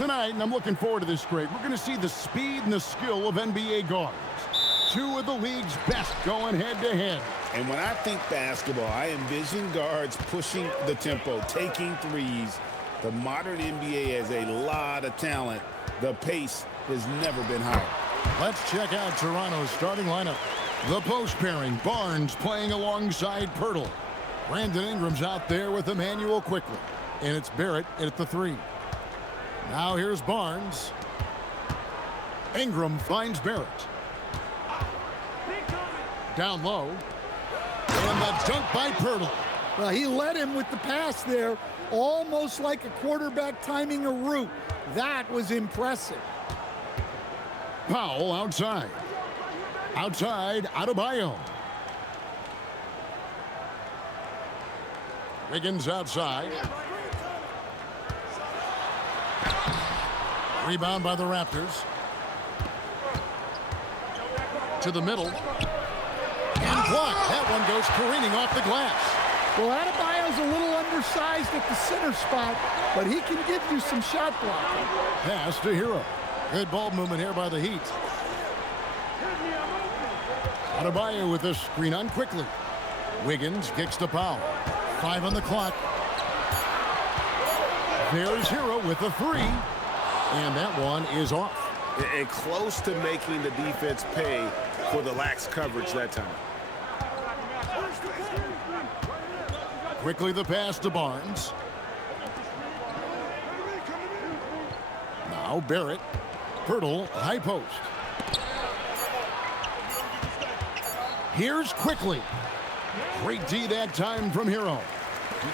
Tonight, and I'm looking forward to this, Greg, we're going to see the speed and the skill of NBA guards. Two of the league's best going head-to-head. And when I think basketball, I envision guards pushing the tempo, taking threes. The modern NBA has a lot of talent. The pace has never been higher. Let's check out Toronto's starting lineup. The post pairing, Barnes playing alongside Pirtle. Brandon Ingram's out there with Emmanuel quickly. And it's Barrett at the 3. Now here's Barnes. Ingram finds Barrett. Down low. And the dunk by Pirtle. Well, he led him with the pass there, almost like a quarterback timing a route. That was impressive. Powell outside. Outside, Adebayo. Wiggins outside. Rebound by the Raptors. To the middle. And blocked. That one goes careening off the glass. Well, Adebayo's a little undersized at the center spot, but he can give you some shot blocking. Pass to Hero. Good ball movement here by the Heat. Adebayo with a screen on quickly. Wiggins kicks to Powell. 5 on the clock. There's Hero with a 3. And that one is off. And close to making the defense pay for the lax coverage that time. Quickly the pass to Barnes. Now Barrett. Pirtle, high post. Here's quickly. Great D that time from Hero.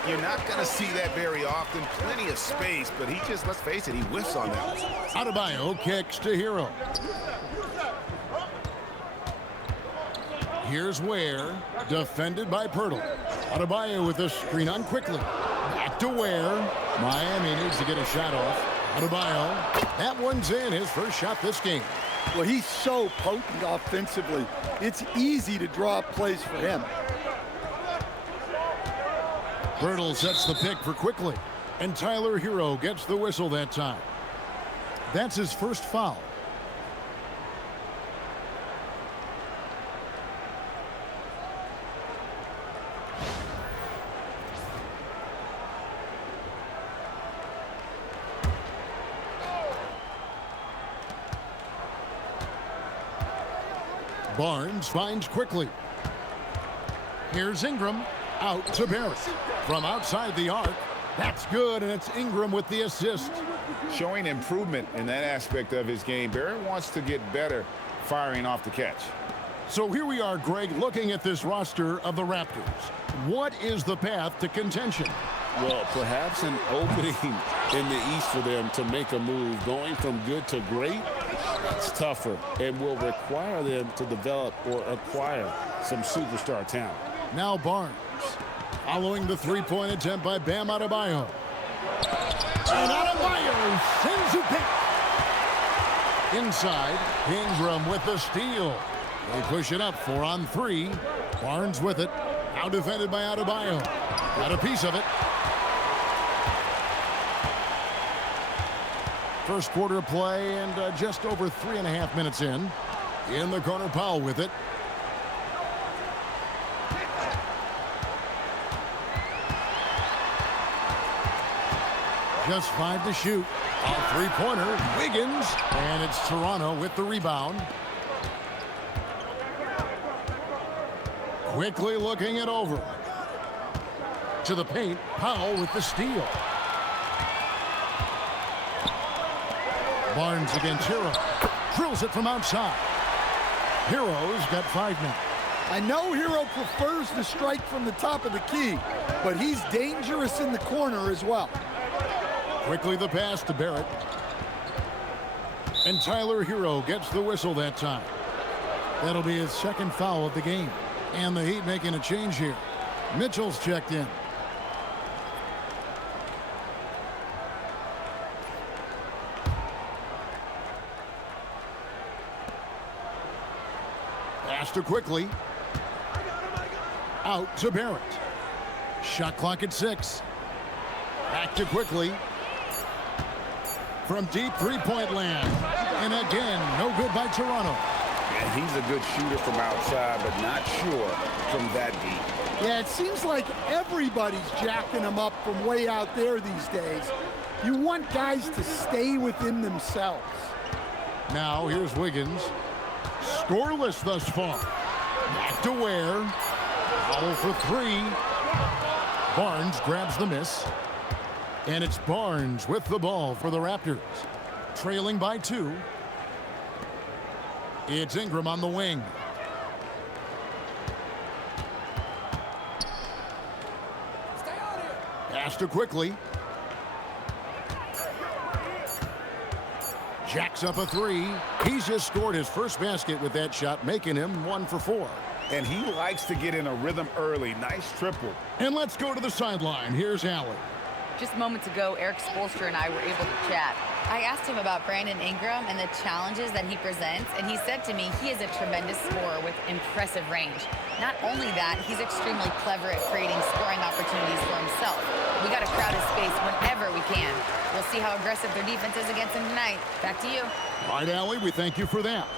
You're not going to see that very often. Plenty of space, but he just, let's face it, he whiffs on that. Adebayo kicks to Hero. Here's Ware, defended by Pirtle. Adebayo with a screen on quickly. Back to Ware. Miami needs to get a shot off. Adebayo, that one's in, his first shot this game. Well, he's so potent offensively. It's easy to draw up plays for him. Pirtle sets the pick for quickly. And Tyler Hero gets the whistle that time. That's his first foul. Barnes finds quickly. Here's Ingram. Out to Barrett. From outside the arc. That's good, and it's Ingram with the assist. Showing improvement in that aspect of his game. Barrett wants to get better firing off the catch. So here we are, Greg, looking at this roster of the Raptors. What is the path to contention? Well, perhaps an opening in the East for them to make a move. Going from good to great, it's tougher and will require them to develop or acquire some superstar talent. Now Barnes, following the three-point attempt by Bam Adebayo. And Adebayo sends it back. Inside, Ingram with the steal. They push it up 4 on 3. Barnes with it. Now defended by Adebayo. Got a piece of it. First quarter of play and just over 3.5 minutes in. In the corner, Powell with it. Just 5 to shoot. A three-pointer, Wiggins, and it's Toronto with the rebound. Quickly looking it over. To the paint, Powell with the steal. Barnes against Hero. Drills it from outside. Hero's got 5 men. I know Hero prefers to strike from the top of the key, but he's dangerous in the corner as well. Quickly the pass to Barrett. And Tyler Hero gets the whistle that time. That'll be his second foul of the game. And the Heat making a change here. Mitchell's checked in. Pass to quickly. Out to Barrett. Shot clock at 6. Back to quickly. from deep three-point land. And again, no good by Toronto. And he's a good shooter from outside, but not sure from that deep. Yeah, it seems like everybody's jacking them up from way out there these days. You want guys to stay within themselves. Now here's Wiggins. Scoreless thus far. Back to Ware. Foul for three. Barnes grabs the miss. And it's Barnes with the ball for the Raptors. Trailing by 2. It's Ingram on the wing. Pass to quickly. Jacks up a 3. He's just scored his first basket with that shot, making him 1 for 4. And he likes to get in a rhythm early. Nice triple. And let's go to the sideline. Here's Allen. Just moments ago, Eric Spoelstra and I were able to chat. I asked him about Brandon Ingram and the challenges that he presents, and he said to me he is a tremendous scorer with impressive range. Not only that, he's extremely clever at creating scoring opportunities for himself. We got to crowd his space whenever we can. We'll see how aggressive their defense is against him tonight. Back to you. All right, Allie, we thank you for that.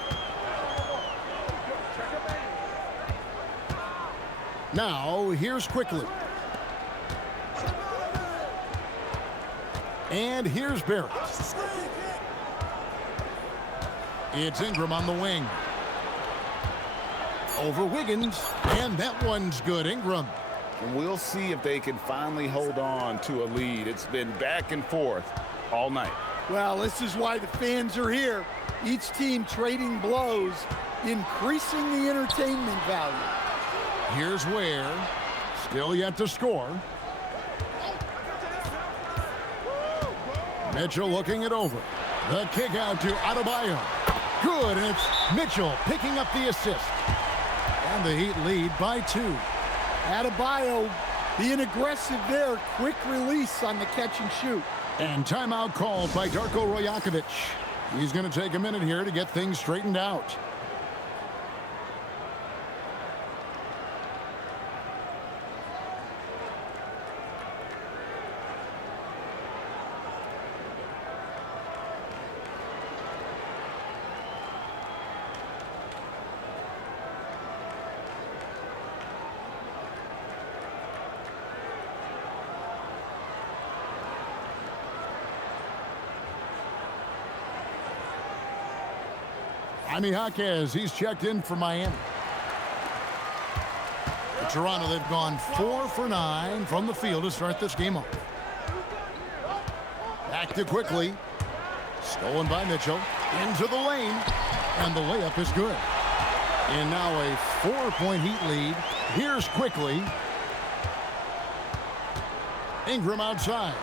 Now, here's Quickly. And here's Barrett. It's Ingram on the wing. Over Wiggins. And that one's good. Ingram. We'll see if they can finally hold on to a lead. It's been back and forth all night. Well, this is why the fans are here. Each team trading blows, increasing the entertainment value. Here's Ware. Still yet to score. Mitchell looking it over. The kick out to Adebayo. Good, and it's Mitchell picking up the assist. And the Heat lead by 2. Adebayo being aggressive there. Quick release on the catch and shoot. And timeout called by Darko Rajakovic. He's going to take a minute here to get things straightened out. Jaime Jaquez, he's checked in for Miami. For Toronto, they've gone 4 for 9 from the field to start this game off. Back to Quickly. Stolen by Mitchell. Into the lane. And the layup is good. And now a 4-point Heat lead. Here's Quickly. Ingram outside.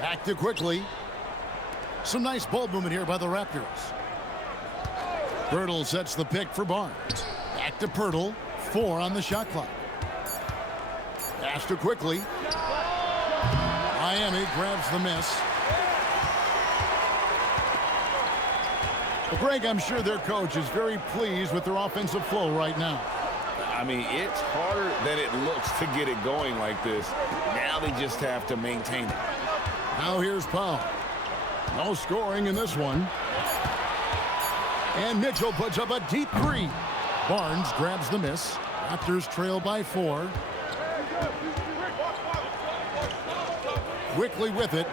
Back to Quickly. Some nice ball movement here by the Raptors. Pirtle sets the pick for Barnes. Back to Pirtle. 4 on the shot clock. Pass to Quickly. Miami grabs the miss. Well, Greg, I'm sure their coach is very pleased with their offensive flow right now. I mean, it's harder than it looks to get it going like this. Now they just have to maintain it. Now here's Powell. No scoring in this one. And Mitchell puts up a deep 3. Barnes grabs the miss. Raptors trail by 4. Quickly with it.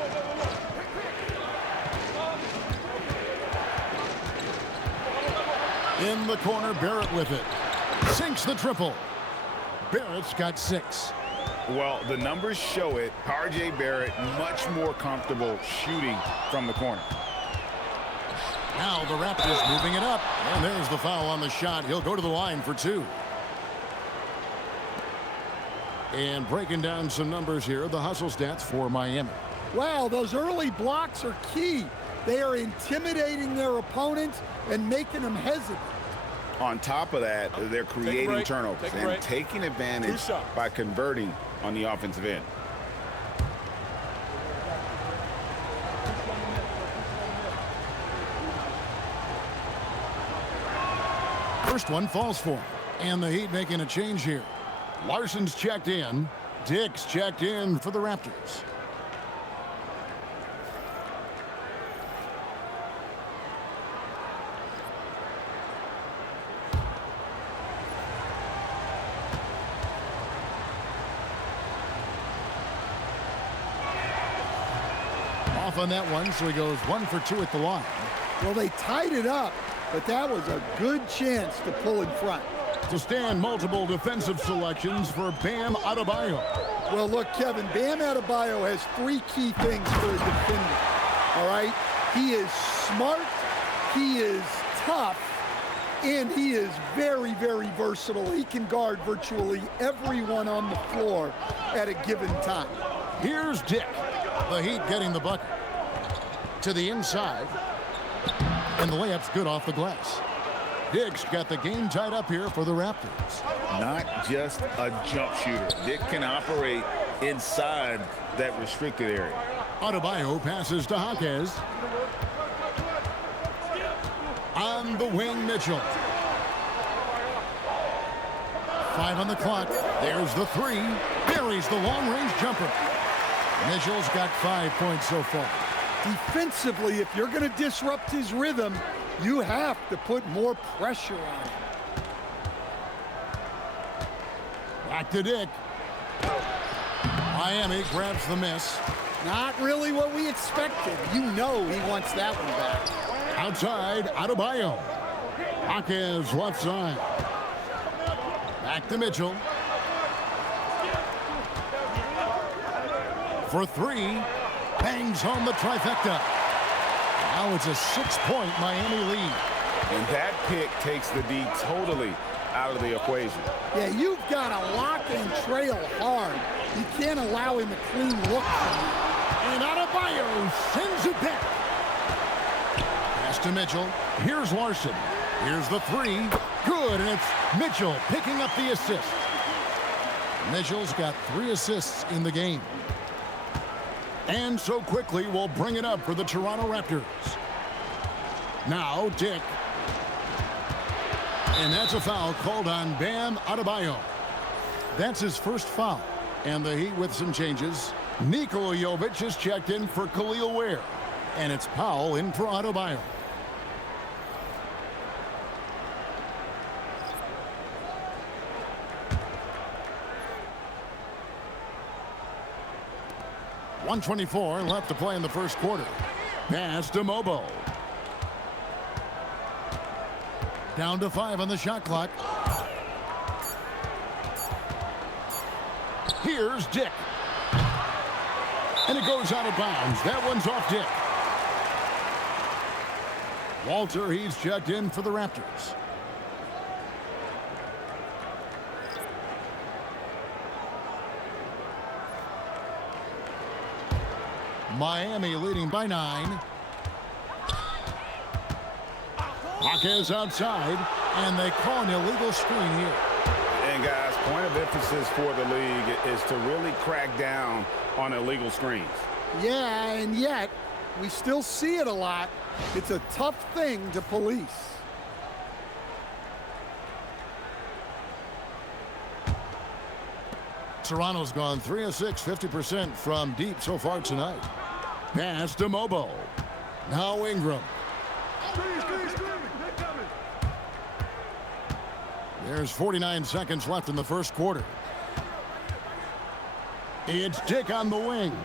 In the corner, Barrett with it. Sinks the triple. Barrett's got 6. Well, the numbers show it. R.J. Barrett much more comfortable shooting from the corner. Now the Raptors moving it up. And there's the foul on the shot. He'll go to the line for 2. And breaking down some numbers here, the hustle stats for Miami. Wow, those early blocks are key. They are intimidating their opponents and making them hesitant. On top of that, they're creating turnovers and taking advantage by converting on the offensive end. First one falls for him. And the Heat making a change here. Larson's checked in. Dick's checked in for the Raptors. Off on that one, so he goes 1 for 2 at the line. Well, they tied it up, but that was a good chance to pull in front. To stand, multiple defensive selections for Bam Adebayo. Well, look, Kevin, Bam Adebayo has 3 key things for a defender, all right? He is smart, he is tough, and he is very, very versatile. He can guard virtually everyone on the floor at a given time. Here's Dick. The Heat getting the bucket. To the inside. And the layup's good off the glass. Dick's got the game tied up here for the Raptors. Not just a jump shooter. Dick can operate inside that restricted area. Adebayo passes to Jaquez. On the wing, Mitchell. 5 on the clock. There's the 3. Buries the long-range jumper. Mitchell's got 5 points so far. Defensively, if you're going to disrupt his rhythm, you have to put more pressure on him. Back to Dick. Miami grabs the miss. Not really what we expected. You know he wants that one back. Outside, Adebayo. Jaquez left side. Back to Mitchell. For 3. Bangs home the trifecta. Now it's a 6-point Miami lead. And that pick takes the D totally out of the equation. Yeah, you've got to lock and trail hard. You can't allow him a clean look from you. And Adebayo sends it back. Pass to Mitchell. Here's Larson. Here's the 3. Good, and it's Mitchell picking up the assist. Mitchell's got 3 assists in the game. And so quickly, we'll bring it up for the Toronto Raptors. Now, Dick. And that's a foul called on Bam Adebayo. That's his first foul. And the Heat with some changes. Nikola Jovic is checked in for Khalil Ware. And it's Powell in for Adebayo. .124 left to play in the first quarter. Pass to Mobo. Down to 5 on the shot clock. Here's Dick. And it goes out of bounds. That one's off Dick. Walter, he's checked in for the Raptors. Miami leading by 9. Jaquez outside, and they call an illegal screen here. And guys, point of emphasis for the league is to really crack down on illegal screens. Yeah, and yet we still see it a lot. It's a tough thing to police. Toronto's gone 3 of 6, 50% from deep so far tonight. Pass to Mobo. Now Ingram. There's 49 seconds left in the first quarter. It's Dick on the wing.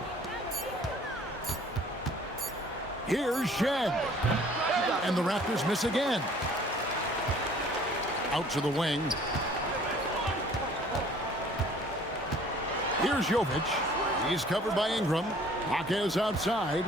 Here's Shen. And the Raptors miss again. Out to the wing. Here's Jovic. He's covered by Ingram. Jaquez outside.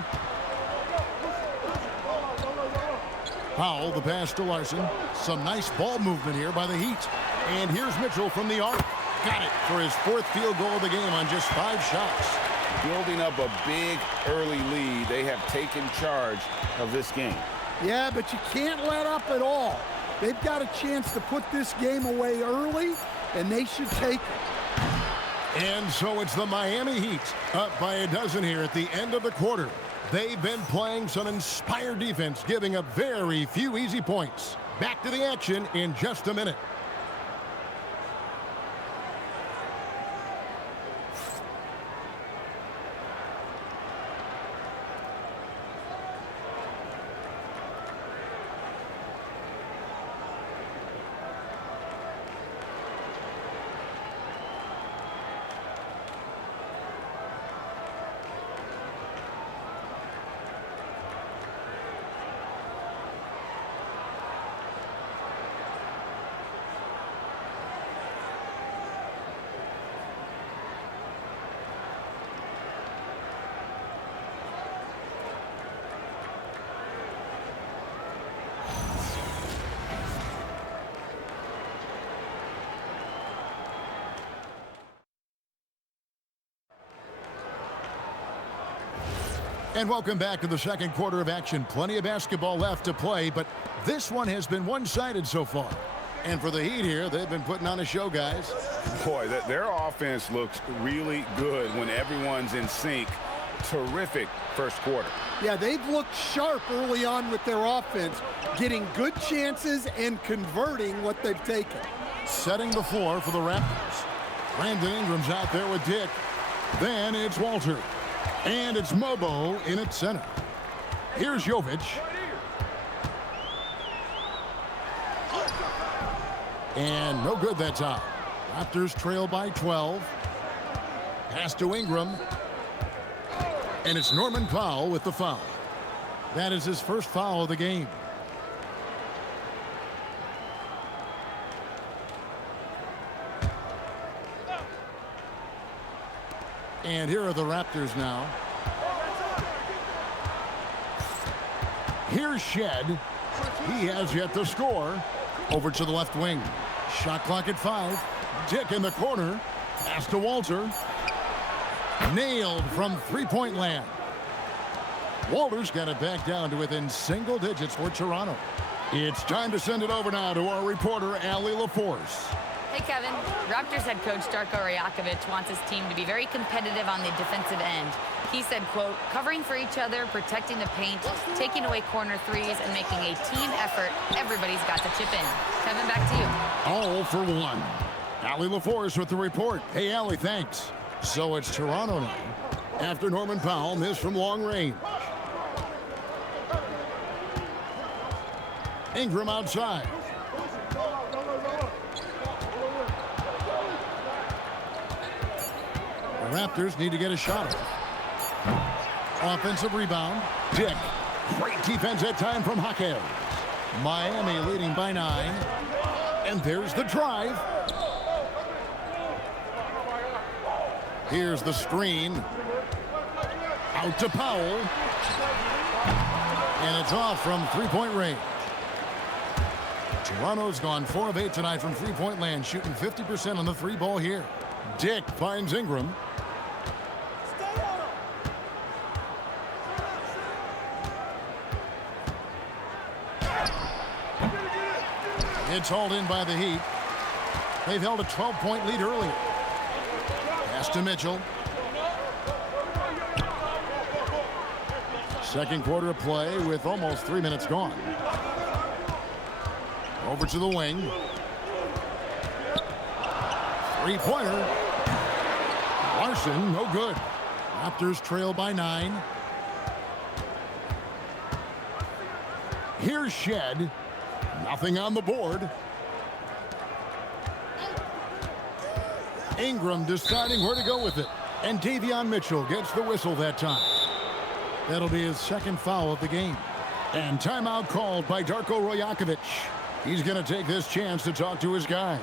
Powell, the pass to Larson. Some nice ball movement here by the Heat. And here's Mitchell from the arc. Got it for his 4th field goal of the game on just 5 shots. Building up a big early lead. They have taken charge of this game. Yeah, but you can't let up at all. They've got a chance to put this game away early, and they should take it. And so it's the Miami Heat up by a dozen here at the end of the quarter. They've been playing some inspired defense, giving up very few easy points. Back to the action in just a minute. And welcome back to the second quarter of action. Plenty of basketball left to play, but this one has been one-sided so far. And for the Heat here, they've been putting on a show, guys. Boy, their offense looks really good when everyone's in sync. Terrific first quarter. Yeah, they've looked sharp early on with their offense, getting good chances and converting what they've taken. Setting the floor for the Raptors. Brandon Ingram's out there with Dick. Then it's Walter. And it's Mobo in at center. Here's Jovic. And no good that time. Raptors trail by 12. Pass to Ingram. And it's Norman Powell with the foul. That is his first foul of the game. And here are the Raptors now. Here's Shed. He has yet to score. Over to the left wing. Shot clock at 5. Dick in the corner. Pass to Walter. Nailed from three-point land. Walter's got it back down to within single digits for Toronto. It's time to send it over now to our reporter, Allie LaForce. Hey, Kevin. Raptors head coach Darko Rajakovic wants his team to be very competitive on the defensive end. He said, quote, covering for each other, protecting the paint, taking away corner threes, and making a team effort. Everybody's got to chip in. Kevin, back to you. All for one. Allie LaForce with the report. Hey, Allie, thanks. So it's Toronto now. After Norman Powell missed from long range. Ingram outside. The Raptors need to get a shot. Offensive rebound. Dick. Great defense at time from Jaquez. Miami leading by 9. And there's the drive. Here's the screen. Out to Powell. And it's off from three-point range. Toronto's gone 4 of 8 tonight from three-point land, shooting 50% on the three ball here. Dick finds Ingram. It's hauled in by the Heat. They've held a 12-point lead earlier. Pass to Mitchell. Second quarter of play with almost 3 minutes gone. Over to the wing. Three-pointer. Larson, no good. Raptors trail by 9. Here's Shed. Nothing on the board. Ingram deciding where to go with it. And Davion Mitchell gets the whistle that time. That'll be his second foul of the game. And timeout called by Darko Rajakovic. He's going to take this chance to talk to his guys.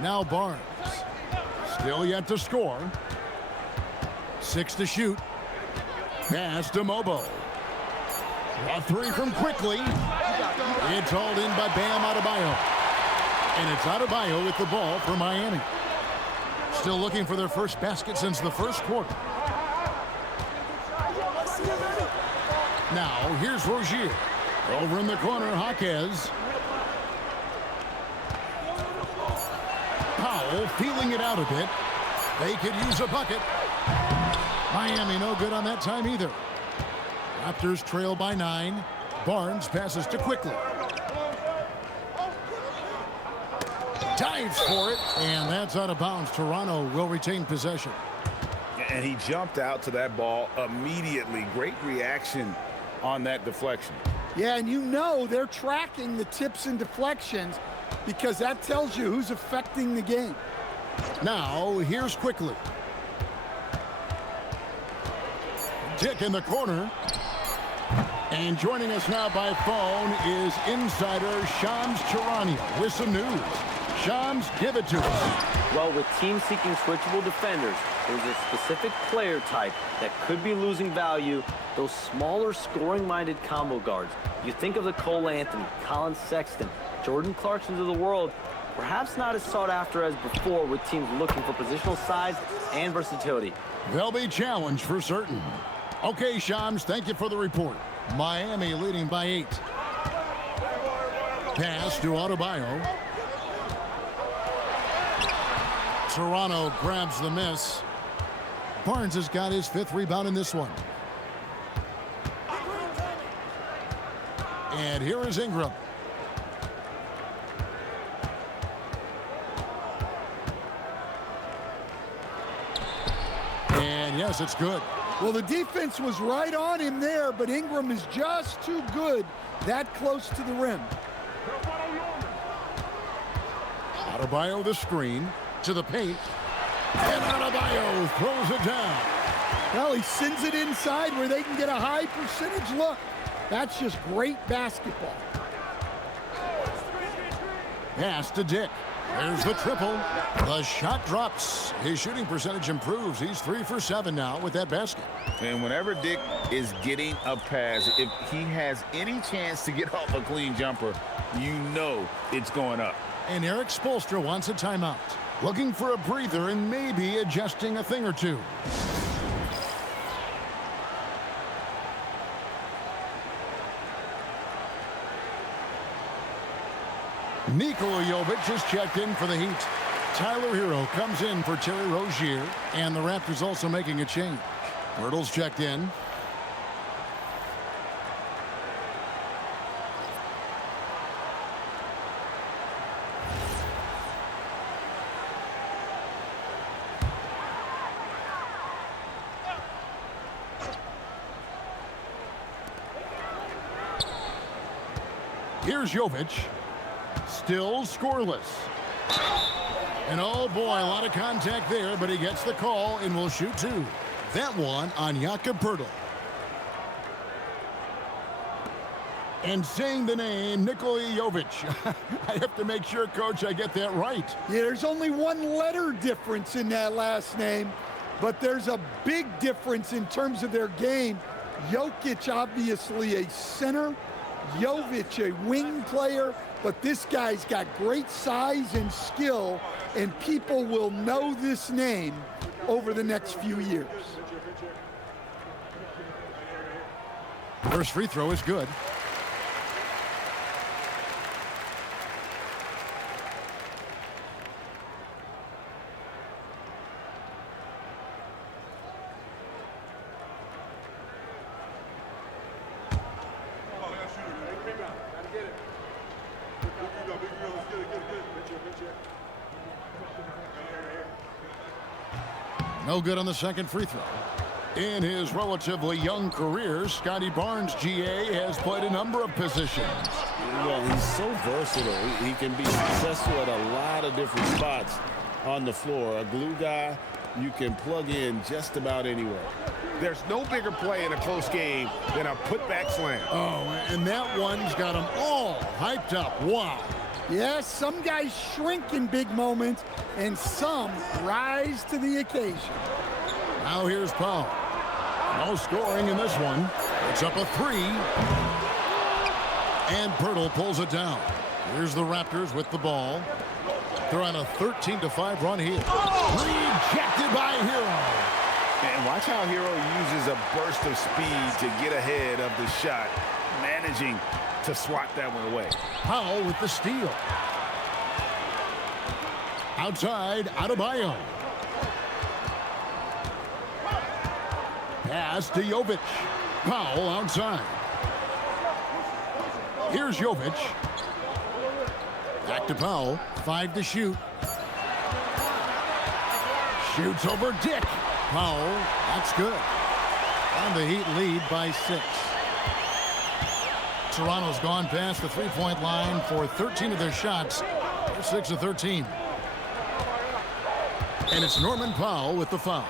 Now Barnes. Still yet to score. 6 to shoot. Pass to Mobo. A three from Quickly. It's hauled in by Bam Adebayo. And it's Adebayo with the ball for Miami. Still looking for their first basket since the first quarter. Now here's Rozier. Over in the corner, Jaquez. Powell feeling it out a bit. They could use a bucket. Miami no good on that time either. Raptors trail by 9. Barnes passes to Quickly. Dives for it, and that's out of bounds. Toronto will retain possession. And he jumped out to that ball immediately. Great reaction on that deflection. Yeah, and you know they're tracking the tips and deflections because that tells you who's affecting the game. Now, here's Quickly. Dick in the corner. And joining us now by phone is insider Shams Charania with some news. Shams, give it to us. Well, with teams seeking switchable defenders, there's a specific player type that could be losing value, those smaller scoring-minded combo guards. You think of the Cole Anthony, Colin Sexton, Jordan Clarksons of the world, perhaps not as sought after as before with teams looking for positional size and versatility. They'll be challenged for certain. Okay, Shams, thank you for the report. Miami leading by 8. Pass to Adebayo. Toronto grabs the miss. Barnes has got his 5th rebound in this one. And here is Ingram. And yes, it's good. Well, the defense was right on him there, but Ingram is just too good that close to the rim. Adebayo the screen to the paint. And Adebayo throws it down. Well, he sends it inside where they can get a high percentage look. That's just great basketball. Pass to Dick. There's the triple. The shot drops. His shooting percentage improves. He's 3 for 7 now with that basket. And whenever Dick is getting a pass, if he has any chance to get off a clean jumper, you know it's going up. And Eric Spoelstra wants a timeout. Looking for a breather and maybe adjusting a thing or two. Nikola Jovic is checked in for the Heat. Tyler Hero comes in for Terry Rozier, and the Raptors also making a change. Hurdle's checked in. Here's Jovic. Still scoreless. And oh boy, a lot of contact there, but he gets the call and will shoot 2. That one on Jakob Poeltl. And saying the name Nikola Jovic. I have to make sure, Coach, I get that right. Yeah, there's only one letter difference in that last name, but there's a big difference in terms of their game. Jokic, obviously a center. Jovic, a wing player, but this guy's got great size and skill, and people will know this name over the next few years. First free throw is good. No good on the second free throw. In his relatively young career, Scotty Barnes, GA, has played a number of positions. Well, he's so versatile. He can be successful at a lot of different spots on the floor. A glue guy you can plug in just about anywhere. There's no bigger play in a close game than a putback slam. Oh, and that one's got them all hyped up. Wow. Yes, some guys shrink in big moments, and some rise to the occasion. Now here's Powell. No scoring in this one. It's up a 3. And Poeltl pulls it down. Here's the Raptors with the ball. They're on a 13-5 run here. Rejected by Hero. And watch how Hero uses a burst of speed to get ahead of the shot, managing to swat that one away. Powell with the steal. Outside, Adebayo. Pass to Jovic. Powell outside. Here's Jovic. Back to Powell. 5 to shoot. Shoots over Dick. Powell, that's good. And the Heat lead by 6. Toronto's gone past the three-point line for 13 of their shots. They're 6 of 13. And it's Norman Powell with the foul.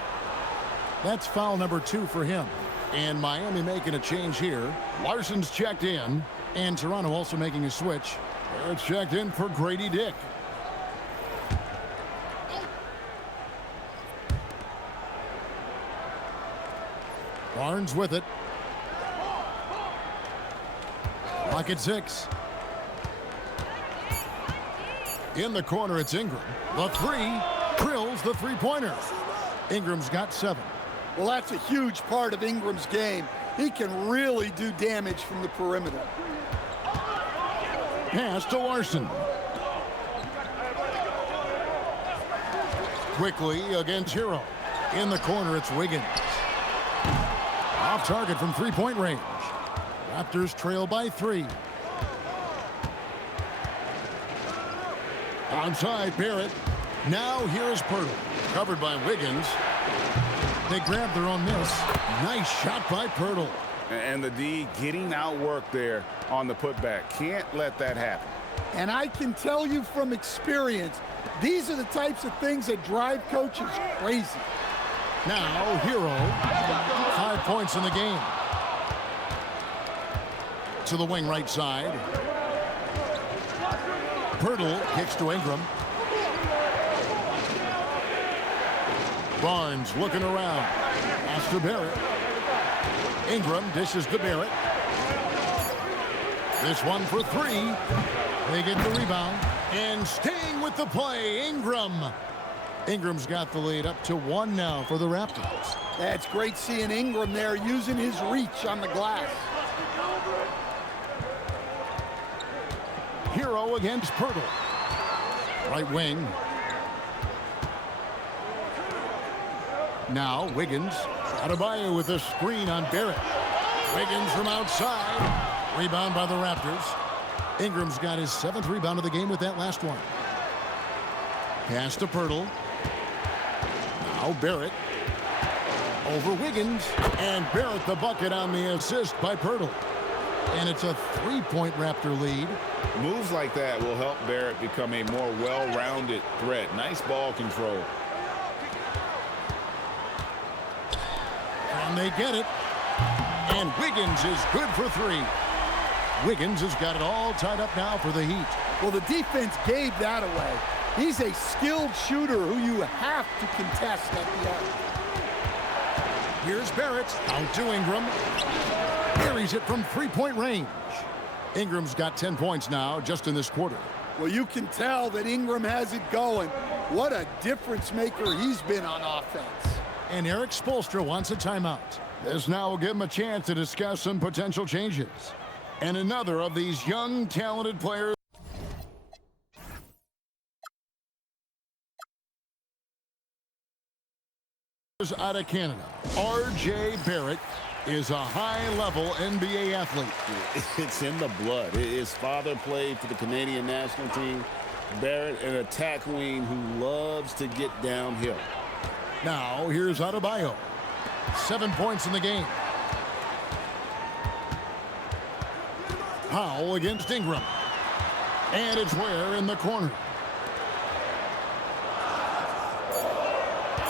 That's foul number 2 for him. And Miami making a change here. Larson's checked in. And Toronto also making a switch. They're checked in for Grady Dick. Barnes with it. Clock at 6. In the corner, it's Ingram. The 3 drills the three-pointer. Ingram's got 7. Well, that's a huge part of Ingram's game. He can really do damage from the perimeter. Pass to Larson. Quickly against Hero. In the corner, it's Wiggins. Off target from three-point range. Raptors trail by 3. Outside, Barrett. Now here's Pirtle. Covered by Wiggins. They grab their own miss. Nice shot by Pirtle. And the D getting outworked there on the putback. Can't let that happen. And I can tell you from experience, these are the types of things that drive coaches crazy. Now, Hero. 5 points in the game. To the wing right side. Pirtle kicks to Ingram. Barnes looking around. Pass to Barrett. Ingram dishes to Barrett. This one for 3. They get the rebound. And staying with the play, Ingram. Ingram's got the lead up to 1 now for the Raptors. That's great seeing Ingram there using his reach on the glass. Hero against Pirtle. Right wing. Now Wiggins. Adebayo with a screen on Barrett. Wiggins from outside. Rebound by the Raptors. Ingram's got his 7th rebound of the game with that last one. Pass to Pirtle. Now Barrett. Over Wiggins. And Barrett the bucket on the assist by Pirtle. And it's a 3-point Raptor lead. Moves like that will help Barrett become a more well-rounded threat. Nice ball control. And they get it. And Wiggins is good for 3. Wiggins has got it all tied up now for the Heat. Well, the defense gave that away. He's a skilled shooter who you have to contest at the arc. Here's Barrett. Out to Ingram. Carries it from 3-point range. Ingram's got 10 points now just in this quarter. Well, you can tell that Ingram has it going. What a difference maker he's been on offense. And Eric Spoelstra wants a timeout. This now will give him a chance to discuss some potential changes. And another of these young, talented players out of Canada. R.J. Barrett is a high-level NBA athlete. It's in the blood. His father played for the Canadian national team. Barrett, an attack wing who loves to get downhill. Now, here's Adebayo. 7 points in the game. Powell against Ingram. And it's Ware in the corner.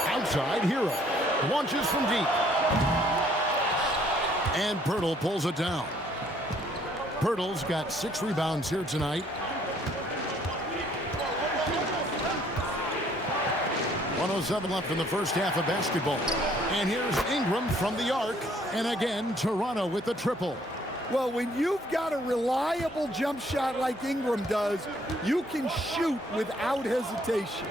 Outside, Hero. Launches from deep. And Pirtle pulls it down. Pirtle's got 6 rebounds here tonight. 1:07 left in the first half of basketball. And here's Ingram from the arc. And again, Toronto with the triple. Well, when you've got a reliable jump shot like Ingram does, you can shoot without hesitation.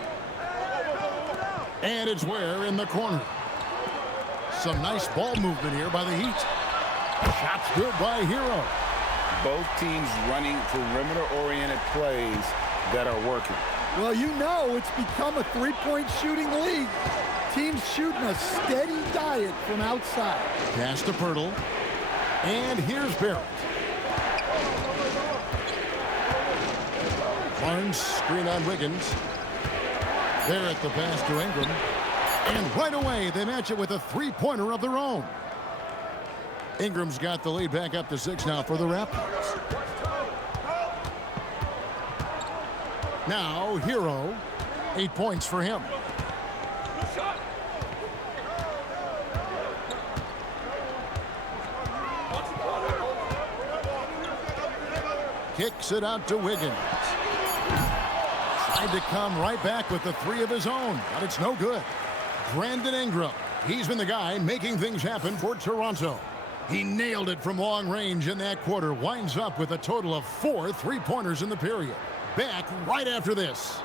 And it's Ware in the corner. Some nice ball movement here by the Heat. Shots good by Hero. Both teams running perimeter-oriented plays that are working. Well, you know it's become a three-point shooting league. Teams shooting a steady diet from outside. Pass to Pirtle. And here's Barrett. Barnes screen on Wiggins. Barrett the pass to Ingram. And right away, they match it with a three-pointer of their own. Ingram's got the lead back up to 6 now for the Raptors. Now, Hero. 8 points for him. Kicks it out to Wiggins. Tried to come right back with the 3 of his own, but it's no good. Brandon Ingram. He's been the guy making things happen for Toronto. He nailed it from long range in that quarter. Winds up with a total of 4 three-pointers in the period. Back right after this.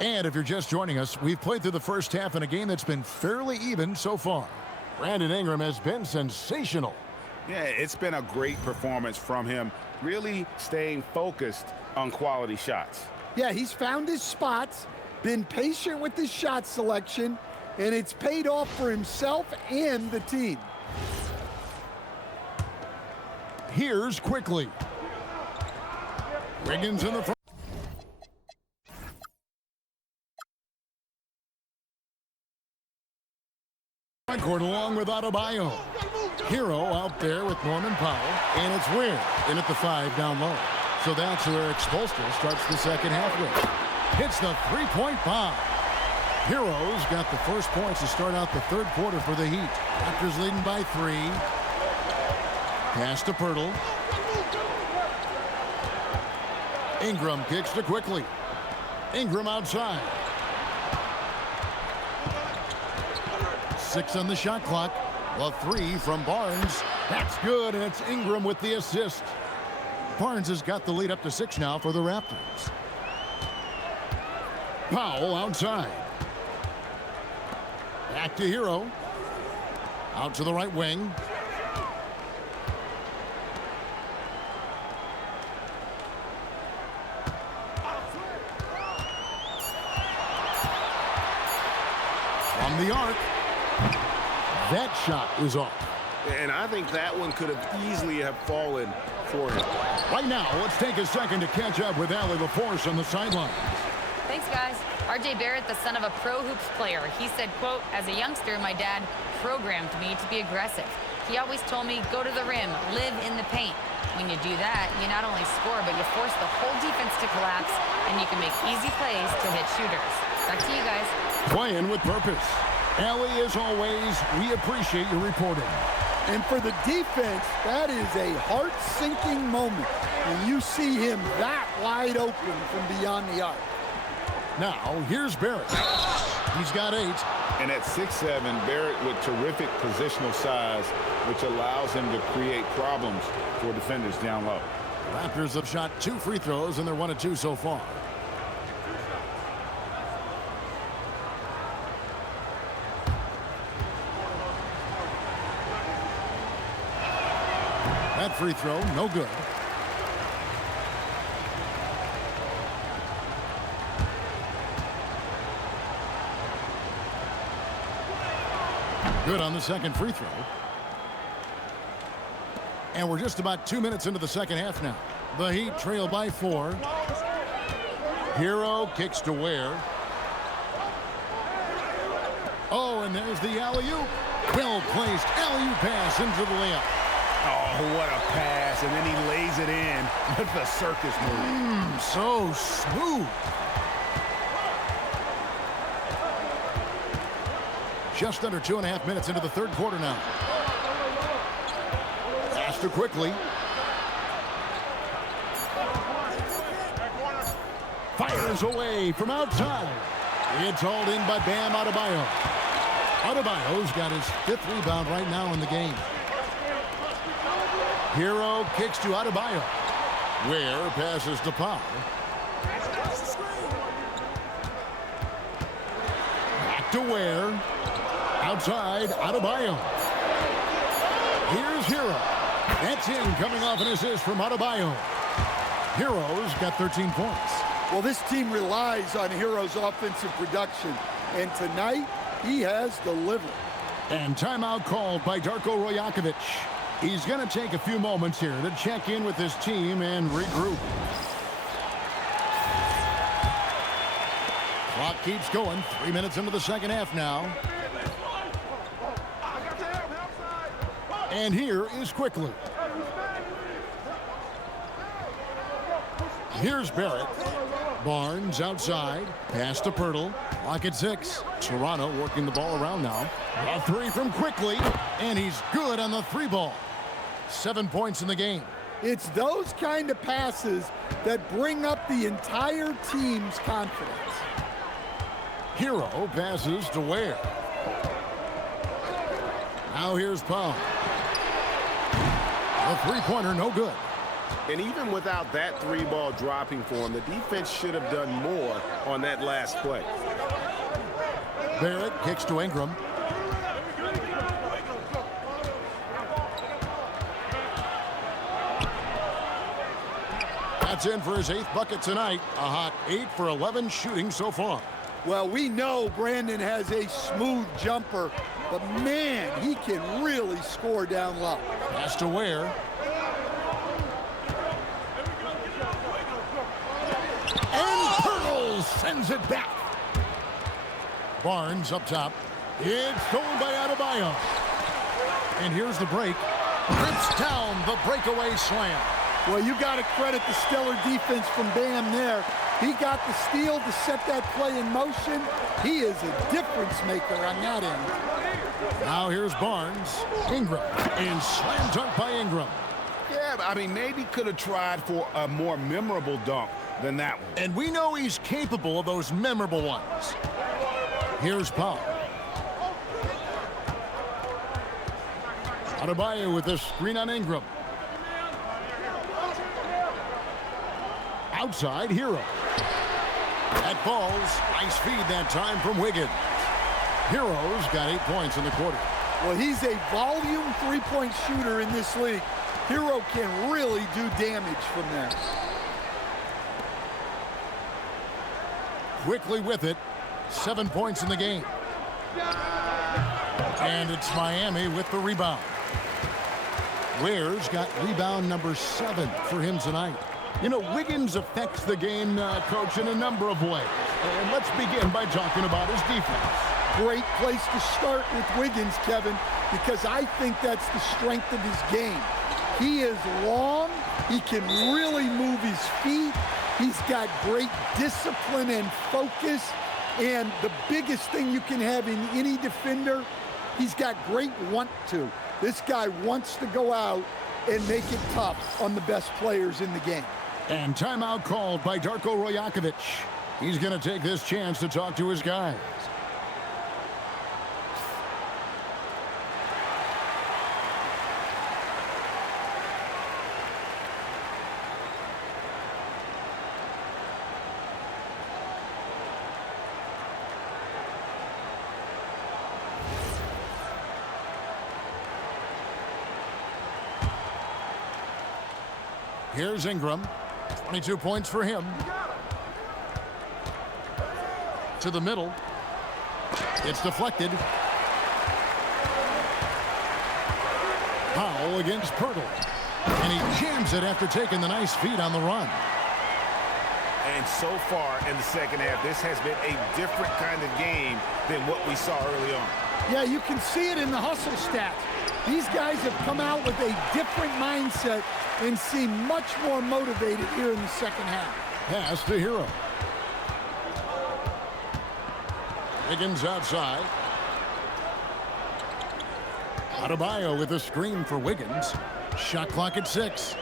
And if you're just joining us, we've played through the first half in a game that's been fairly even so far. Brandon Ingram has been sensational. Yeah, it's been a great performance from him, really staying focused on quality shots. Yeah, he's found his spots, been patient with his shot selection, and it's paid off for himself and the team. Here's quickly. Wiggins in the front. Court along with Adebayo. Hero out there with Norman Powell, and it's Ware in at the 5 down low. So that's where Eric Spoelstra starts the second half with. Hits the three-point bomb. Hero's got the first points to start out the third quarter for the Heat. Raptors leading by 3. Pass to Pirtle. Ingram kicks to Quickly. Ingram outside. 6 on the shot clock. The 3 from Barnes. That's good, and it's Ingram with the assist. Barnes has got the lead up to 6 now for the Raptors. Powell outside. Back to Hero. Out to the right wing. From the arc. That shot is off. And I think that one could have easily have fallen for him. Right now, let's take a second to catch up with Allie LaForce on the sidelines. Thanks, guys. R.J. Barrett, the son of a pro hoops player. He said, quote, as a youngster, my dad programmed me to be aggressive. He always told me, go to the rim, live in the paint. When you do that, you not only score, but you force the whole defense to collapse, and you can make easy plays to hit shooters. Back to you guys. Playing with purpose. Allie, as always, we appreciate your reporting. And for the defense, that is a heart-sinking moment when you see him that wide open from beyond the arc. Now, here's Barrett. He's got 8. And at 6'7", Barrett with terrific positional size, which allows him to create problems for defenders down low. Raptors have shot 2 free throws, and they're 1 of 2 so far. That free throw, no good. Good on the second free throw. And we're just about 2 minutes into the second half now. The Heat trail by 4. Hero kicks to Ware. Oh, and there's the alley-oop. Well-placed alley-oop pass into the layup. Oh, what a pass. And then he lays it in with the circus move. So smooth. Just under 2.5 minutes into the third quarter now. Faster quickly. Fires away from outside. It's hauled in by Bam Adebayo. Adebayo's got his 5th rebound right now in the game. Hero kicks to Adebayo. Ware passes to Powell. Back to Ware. Outside, Adebayo. Here's Hero. That's in, coming off an assist from Adebayo. Hero's got 13 points. Well, this team relies on Hero's offensive production, and tonight he has delivered. And timeout called by Darko Rajakovic. He's going to take a few moments here to check in with his team and regroup. Clock keeps going. 3 minutes into the second half now. And here is Quickly. Here's Barrett. Barnes outside. Pass to Pirtle. Clock at 6. Toronto working the ball around now. A 3 from Quickly. And he's good on the 3 ball. 7 points in the game. It's those kind of passes that bring up the entire team's confidence. Hero passes to Ware. Now here's Powell. A 3-pointer, no good. And even without that 3-ball dropping for him, the defense should have done more on that last play. Barrett kicks to Ingram. That's in for his 8th bucket tonight. A hot 8 for 11 shooting so far. Well, we know Brandon has a smooth jumper, but man, he can really score down low. Pass to Ware. And Pirtle sends it back. Barnes up top. It's stolen by Adebayo. And here's the break. Rips down the breakaway slam. Well, you got to credit the stellar defense from Bam there. He got the steal to set that play in motion. He is a difference maker on that end. Now here's Barnes. Ingram. And slam dunk by Ingram. Yeah, I mean, maybe could have tried for a more memorable dunk than that one. And we know he's capable of those memorable ones. Here's Powell. Adebayo with the screen on Ingram. Outside, Hero. That falls. Nice feed that time from Wiggins. Hero's got 8 points in the quarter. Well, he's a volume three-point shooter in this league. Hero can really do damage from there. Quickly with it. 7 points in the game. And it's Miami with the rebound. Ware's got rebound number 7 for him tonight. You know, Wiggins affects the game, Coach, in a number of ways. And let's begin by talking about his defense. Great place to start with Wiggins, Kevin, because I think that's the strength of his game. He is long. He can really move his feet. He's got great discipline and focus. And the biggest thing you can have in any defender, he's got great want to. This guy wants to go out and make it tough on the best players in the game. And timeout called by Darko Rajakovic. He's going to take this chance to talk to his guys. Here's Ingram. 22 points for him. To the middle. It's deflected. Powell against Pirtle. And he jams it after taking the nice feed on the run. And so far in the second half, this has been a different kind of game than what we saw early on. Yeah, you can see it in the hustle stats. These guys have come out with a different mindset and seem much more motivated here in the second half. Pass to Hero. Higgins outside. Adebayo with a screen for Wiggins. Shot clock at 6.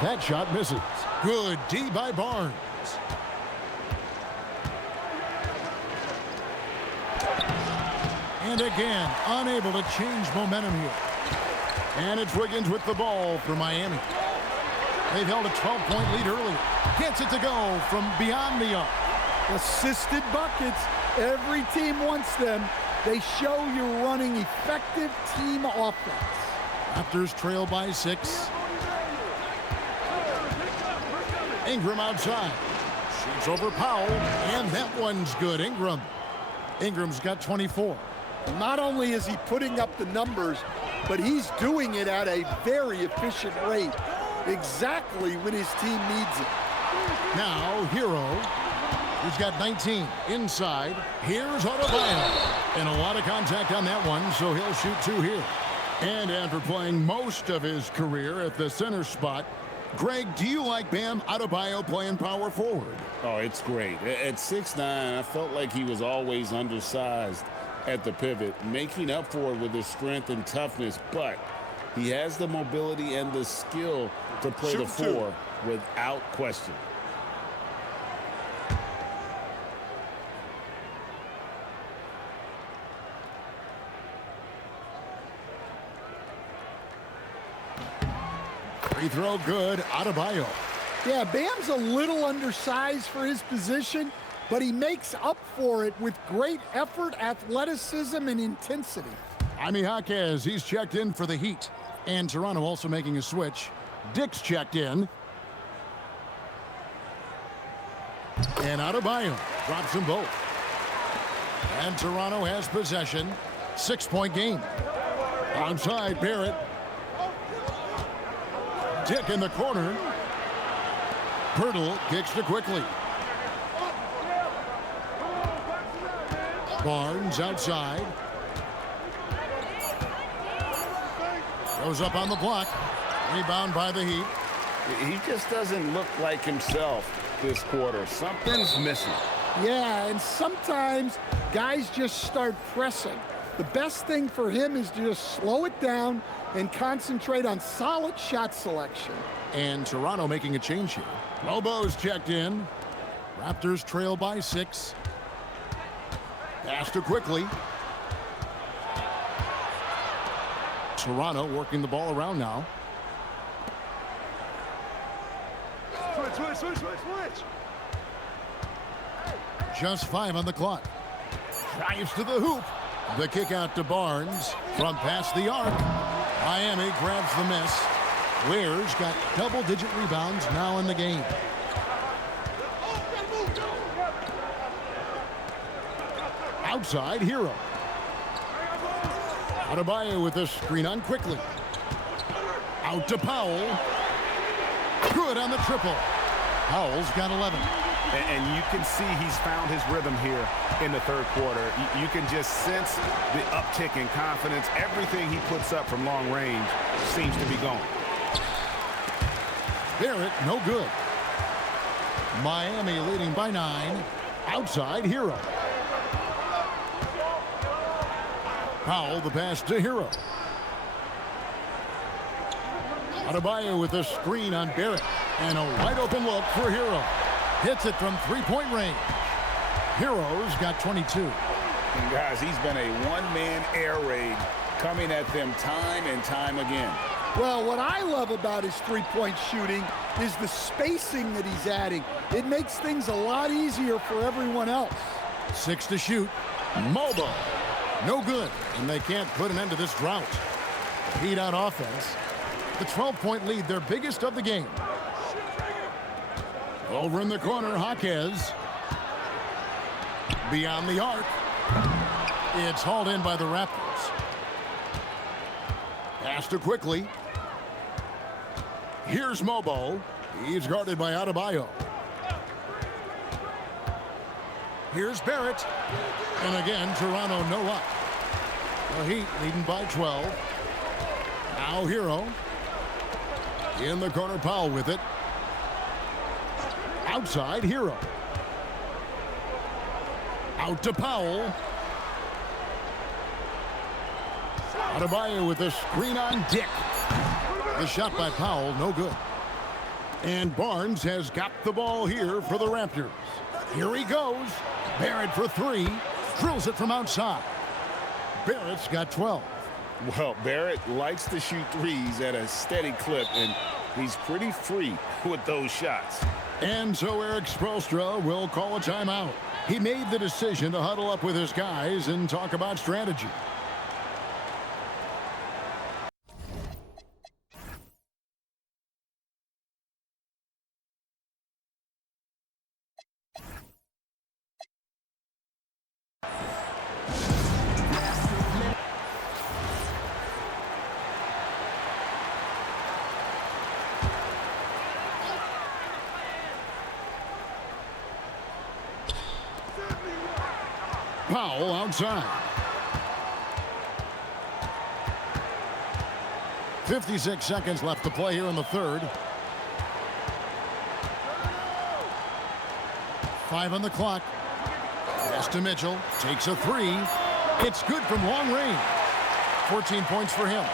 That shot misses. Good D by Barnes. And again, unable to change momentum here. And it's Wiggins with the ball for Miami. They've held a 12-point lead earlier. Gets it to go from beyond the arc. Assisted buckets. Every team wants them. They show you're running effective team offense. Raptors trail by 6. Ingram outside. Shoots over Powell, and that one's good. Ingram's got 24. Not only is he putting up the numbers, but he's doing it at a very efficient rate. Exactly when his team needs it. Now, Hero, who's got 19 inside. Here's Adebayo. And a lot of contact on that one, so he'll shoot 2 here. And after playing most of his career at the center spot, Greg, do you like Bam Adebayo playing power forward? Oh, it's great. At 6'9", I felt like he was always undersized at the pivot, making up for it with his strength and toughness, but he has the mobility and the skill to play the 4 without question. Free throw good, Adebayo. Yeah, Bam's a little undersized for his position, but he makes up for it with great effort, athleticism, and intensity. Jaime Jaquez, he's checked in for the Heat. And Toronto also making a switch. Dick's checked in. And Adebayo drops them both. And Toronto has possession. 6-point game. Outside, Barrett. Dick in the corner. Pirtle kicks to quickly. Barnes outside. Goes up on the block. Rebound by the Heat. He just doesn't look like himself this quarter. Something's missing. Yeah, and sometimes guys just start pressing. The best thing for him is to just slow it down and concentrate on solid shot selection. And Toronto making a change here. Lobo's checked in. Raptors trail by 6. Pass to quickly. Toronto working the ball around now. Switch. Just 5 on the clock. Drives to the hoop. The kick out to Barnes from past the arc. Miami grabs the miss. Ware's got double-digit rebounds now in the game. Outside, Hero. Adebayo with a screen on quickly. Out to Powell. Good on the triple. Powell's got 11. And you can see he's found his rhythm here in the third quarter. You can just sense the uptick in confidence. Everything he puts up from long range seems to be going. Barrett, no good. Miami leading by 9. Outside, Hero. Powell, the pass to Hero. Adebayo with a screen on Barrett. And a wide open look for Hero. Hits it from 3-point range. Hero's got 22. And guys, he's been a one-man air raid coming at them time and time again. Well, what I love about his three-point shooting is the spacing that he's adding. It makes things a lot easier for everyone else. 6 to shoot. Mobo. No good. And they can't put an end to this drought. Heat on offense. The 12-point lead, their biggest of the game. Over in the corner, Jaquez. Beyond the arc. It's hauled in by the Raptors. Pass to quickly. Here's Mobo. He's guarded by Adebayo. Here's Barrett. And again, Toronto no luck. The Heat leading by 12. Now Hero. In the corner, Powell with it. Outside, Hero. Out to Powell. Adebayo with a screen on Dick. The shot by Powell, no good. And Barnes has got the ball here for the Raptors. Here he goes. Barrett for three. Drills it from outside. Barrett's got 12. Well, Barrett likes to shoot threes at a steady clip, and he's pretty free with those shots. And so Eric Spoelstra will call a timeout. He made the decision to huddle up with his guys and talk about strategy. Powell outside. 56 seconds left to play here in the third. 5 on the clock. Pass to Mitchell. Takes a three. It's good from long range. 14 points for him.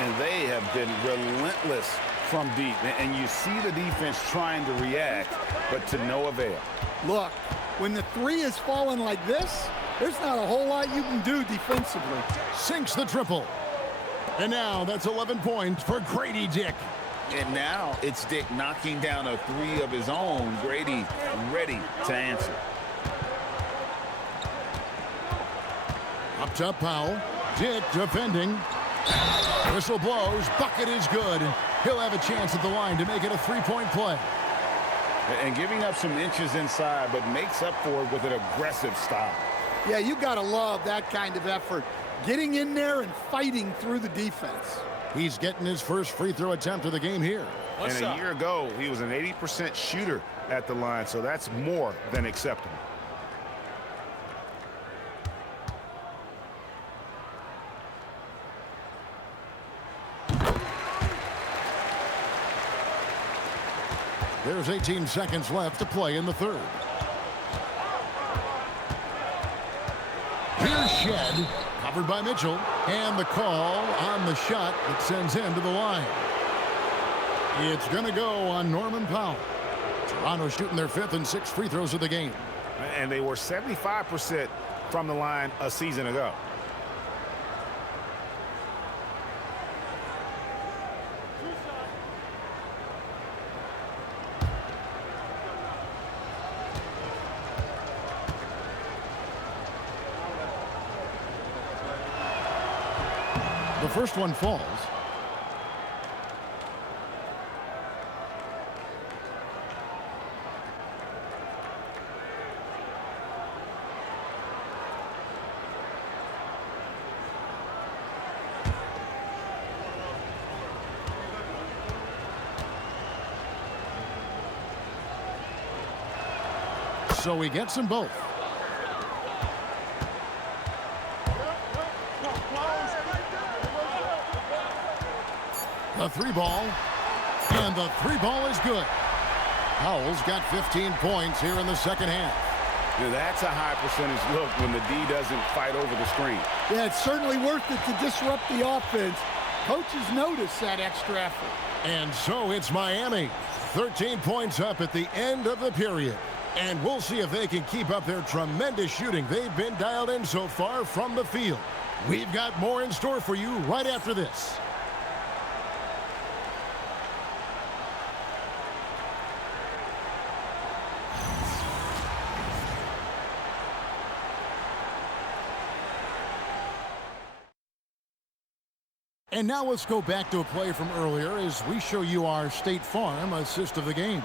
And they have been relentless from deep. And you see the defense trying to react, but to no avail. Look, when the three is falling like this, there's not a whole lot you can do defensively. Sinks the triple. And now that's 11 points for Grady Dick. And now it's Dick knocking down a three of his own. Grady ready to answer. Up top, Powell. Dick defending. Whistle blows. Bucket is good. He'll have a chance at the line to make it a three-point play. And giving up some inches inside, but makes up for it with an aggressive style. Yeah, you got to love that kind of effort. Getting in there and fighting through the defense. He's getting his first free throw attempt of the game here. And a year ago, he was an 80% shooter at the line, so that's more than acceptable. There's 18 seconds left to play in the third. Here's Shed, covered by Mitchell, and the call on the shot that sends him to the line. It's going to go on Norman Powell. Toronto shooting their fifth and sixth free throws of the game. And they were 75% from the line a season ago. The first one falls. So he gets them both. The three ball, and the three ball is good. Powell's got 15 points here in the second half. Now that's a high percentage look when the D doesn't fight over the screen. Yeah, it's certainly worth it to disrupt the offense. Coaches notice that extra effort. And so it's Miami. 13 points up at the end of the period. And we'll see if they can keep up their tremendous shooting they've been dialed in so far from the field. We've got more in store for you right after this. And now let's go back to a play from earlier as we show you our State Farm assist of the game.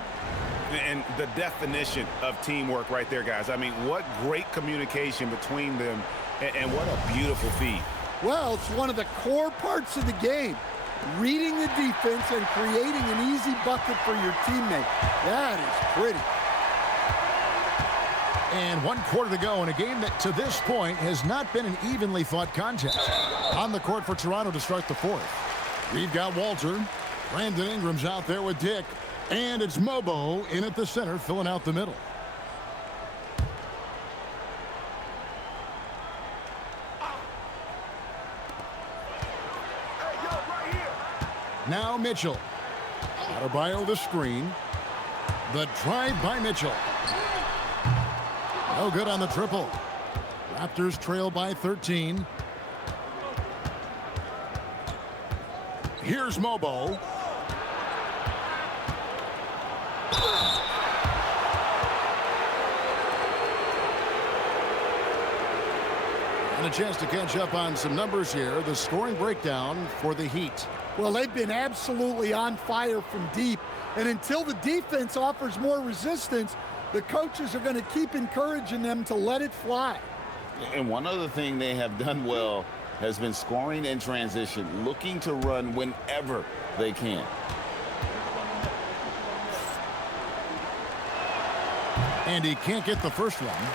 And the definition of teamwork right there, guys. I mean, what great communication between them, and what a beautiful feed. Well, it's one of the core parts of the game. Reading the defense and creating an easy bucket for your teammate. That is pretty. And 1 quarter to go in a game that to this point has not been an evenly fought contest. On the court for Toronto to start the 4th. We've got Walter. Brandon Ingram's out there with Dick. And it's Mobo in at the center, filling out the middle. Now Mitchell. Adebayo the screen. The drive by Mitchell. No good on the triple. Raptors trail by 13. Here's Mobo. And a chance to catch up on some numbers here. The scoring breakdown for the Heat. Well, they've been absolutely on fire from deep. And until the defense offers more resistance, the coaches are going to keep encouraging them to let it fly. And one other thing they have done well has been scoring in transition, looking to run whenever they can. And he can't get the first one.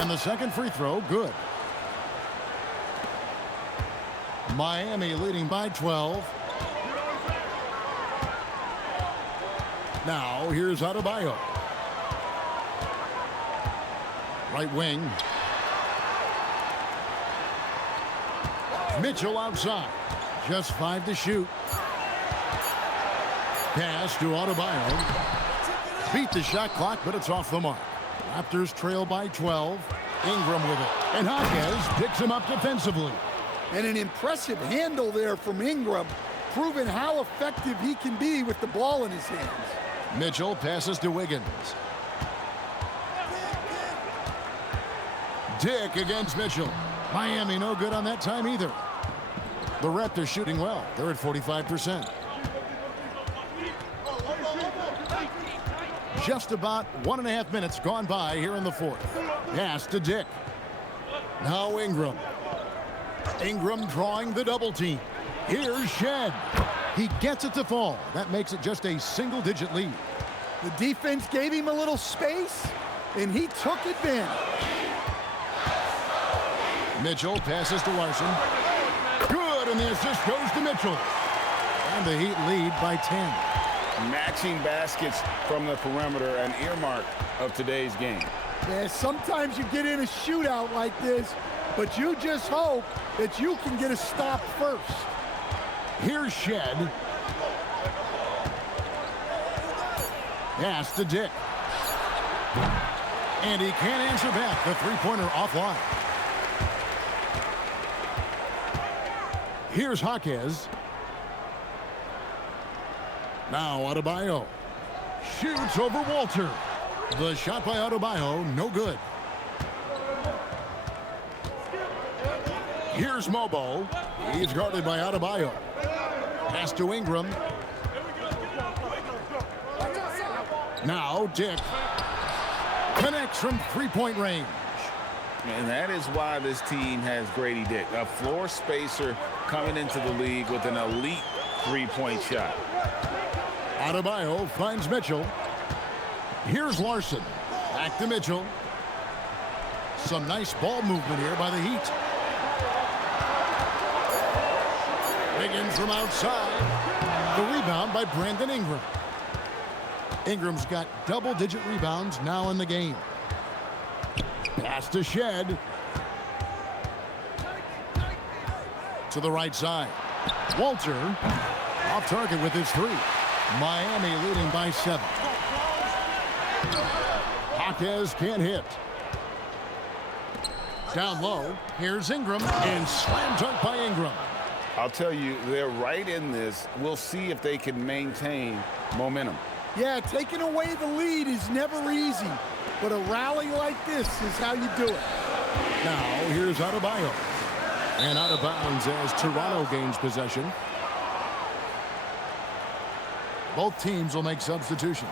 And the second free throw, good. Miami leading by 12. Now, here's Adebayo. Right wing. Mitchell outside. Just 5 to shoot. Pass to Adebayo. Beat the shot clock, but it's off the mark. Raptors trail by 12. Ingram with it. And Hawkins picks him up defensively. And an impressive handle there from Ingram, proving how effective he can be with the ball in his hands. Mitchell passes to Wiggins. Dick against Mitchell. Miami no good on that time either. The Raptors shooting well. They're at 45%. Just about 1.5 minutes gone by here in the 4th. Pass to Dick. Now Ingram. Ingram drawing the double team. Here's Shed. He gets it to fall. That makes it just a single-digit lead. The defense gave him a little space, and he took advantage. Mitchell passes to Larson. Good, and the assist goes to Mitchell. And the Heat lead by 10. Matching baskets from the perimeter, an earmark of today's game. Yeah, sometimes you get in a shootout like this, but you just hope that you can get a stop first. Here's Shed. Pass to Dick. And he can't answer back. The three-pointer offline. Here's Hawkins. Now Adebayo. Shoots over Walter. The shot by Adebayo, no good. Here's Mobo. He's guarded by Adebayo. Pass to Ingram. Now Dick. Connects from three-point range. And that is why this team has Grady Dick, a floor spacer coming into the league with an elite three-point shot. Adebayo finds Mitchell. Here's Larson. Back to Mitchell. Some nice ball movement here by the Heat. Wiggins from outside. The rebound by Brandon Ingram. Ingram's got double-digit rebounds now in the game. Pass to Shed. To the right side. Walter off target with his three. Miami leading by 7. Hawkins can't hit. Down low, here's Ingram, and slam dunk by Ingram. I'll tell you, they're right in this. We'll see if they can maintain momentum. Yeah, taking away the lead is never easy, but a rally like this is how you do it. Now, here's Adebayo. And out of bounds as Toronto gains possession. Both teams will make substitutions.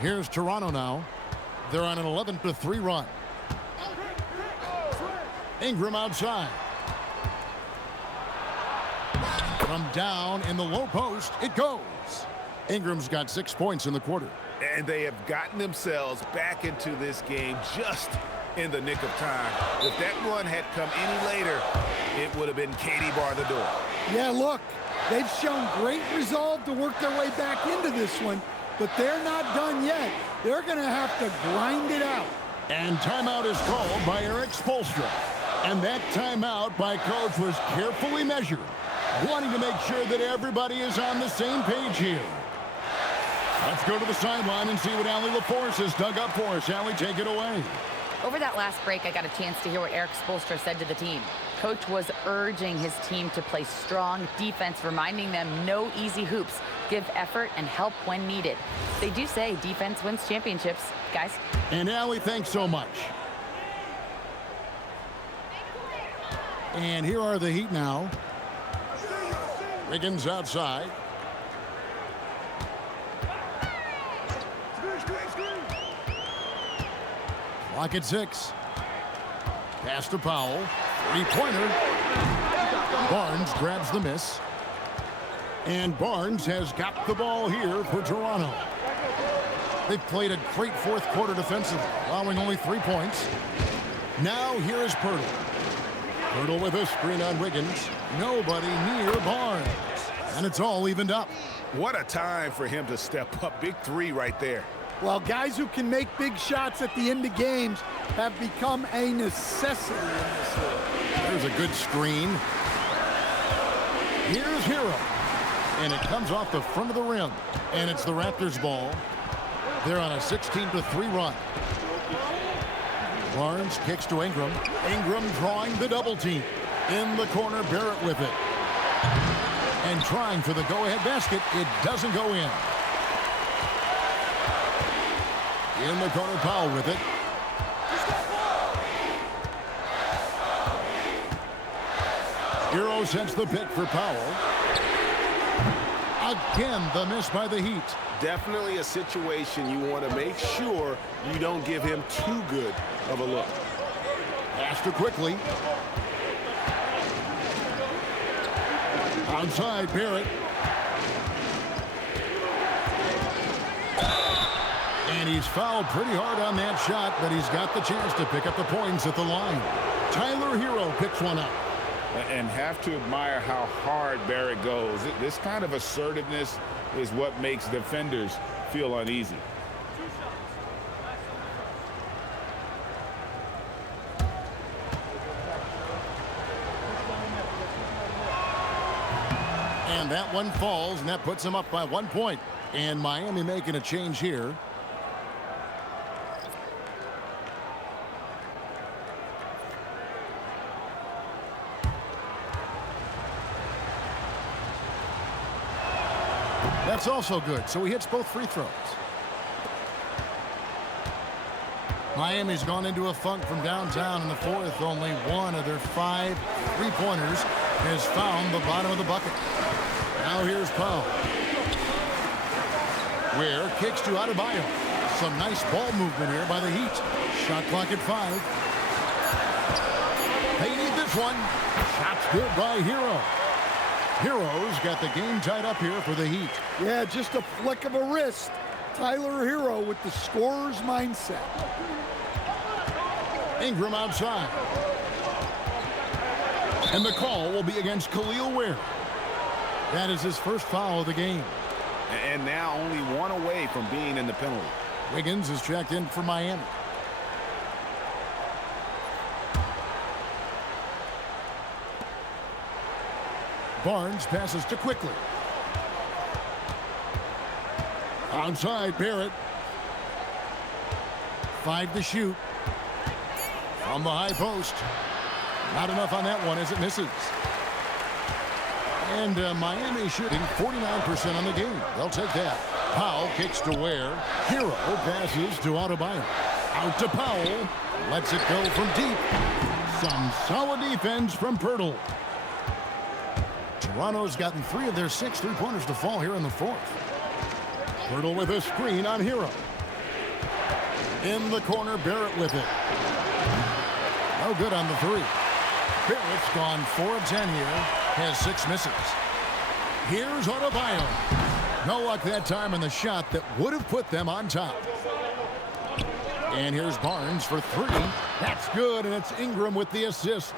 Here's Toronto now. They're on an 11-3 run. Ingram outside. From down in the low post, it goes. Ingram's got 6 points in the quarter. And they have gotten themselves back into this game just in the nick of time. If that run had come any later, it would have been Katie bar the door. Yeah, look, they've shown great resolve to work their way back into this one, but they're not done yet. They're going to have to grind it out. And timeout is called by Eric Spoelstra. And that timeout by coach was carefully measured, wanting to make sure that everybody is on the same page here. Let's go to the sideline and see what Allie LaForce has dug up for us. Allie, take it away. Over that last break, I got a chance to hear what Eric Spoelstra said to the team. Coach was urging his team to play strong defense, reminding them no easy hoops, give effort, and help when needed. They do say defense wins championships, guys. And Allie, thanks so much. And here are the Heat now. Wiggins outside. Clock at 6. Pass to Powell. Three-pointer. Barnes grabs the miss. And Barnes has got the ball here for Toronto. They've played a great fourth quarter defensively, allowing only 3 points. Now here is Pirtle. Pirtle with a screen on Wiggins. Nobody near Barnes. And it's all evened up. What a time for him to step up. Big three right there. Well, guys who can make big shots at the end of games have become a necessity in this league. There's a good screen. Here's Hero. And it comes off the front of the rim. And it's the Raptors ball. They're on a 16-3 run. Barnes kicks to Ingram. Ingram drawing the double team. In the corner, Barrett with it. And trying for the go-ahead basket. It doesn't go in. In the corner, Powell with it. Hero sets the pick for Powell. Again, the miss by the Heat. Definitely a situation you want to make sure you don't give him too good of a look. Pass to quickly. Outside, Barrett. And he's fouled pretty hard on that shot, but he's got the chance to pick up the points at the line. Tyler Hero picks one up. And have to admire how hard Barrett goes. This kind of assertiveness is what makes defenders feel uneasy. And that one falls, and that puts him up by 1 point. And Miami making a change here. That's also good, so he hits both free throws. Miami's gone into a funk from downtown in the fourth. Only one of their 5 three-pointers has found the bottom of the bucket. Now here's Powell. Ware kicks to Adebayo. Some nice ball movement here by the Heat. Shot clock at 5. They need this one. Shot's good by Hero. Hero's got the game tied up here for the Heat. Yeah, just a flick of a wrist. Tyler Hero with the scorer's mindset. Ingram outside. And the call will be against Khalil Ware. That is his first foul of the game. And now only one away from being in the penalty. Wiggins is checked in for Miami. Barnes passes to Quickly. Outside, Barrett. 5 to shoot. From the high post. Not enough on that one as it misses. And Miami shooting 49% on the game. They'll take that. Powell kicks to Ware. Hero passes to Adebayo. Out to Powell. Lets it go from deep. Some solid defense from Pirtle. Toronto's gotten 3 of their 6 3-pointers to fall here in the fourth. Pirtle with a screen on Hero. In the corner, Barrett with it. No good on the 3. Barrett's gone 4 of 10 here. Has 6 misses. Here's Adebayo. No luck that time in the shot that would have put them on top. And here's Barnes for 3. That's good, and it's Ingram with the assist.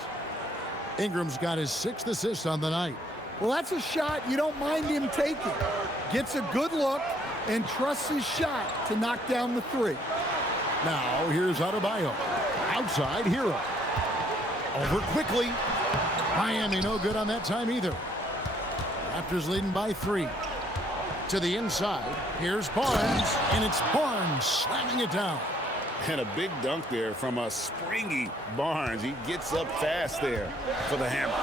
Ingram's got his 6th assist on the night. Well, that's a shot you don't mind him taking. Gets a good look and trusts his shot to knock down the 3. Now, here's Adebayo. Outside, Hero. Over quickly. Miami no good on that time either. Raptors leading by 3. To the inside. Here's Barnes, and it's Barnes slamming it down. And a big dunk there from a springy Barnes. He gets up fast there for the hammer.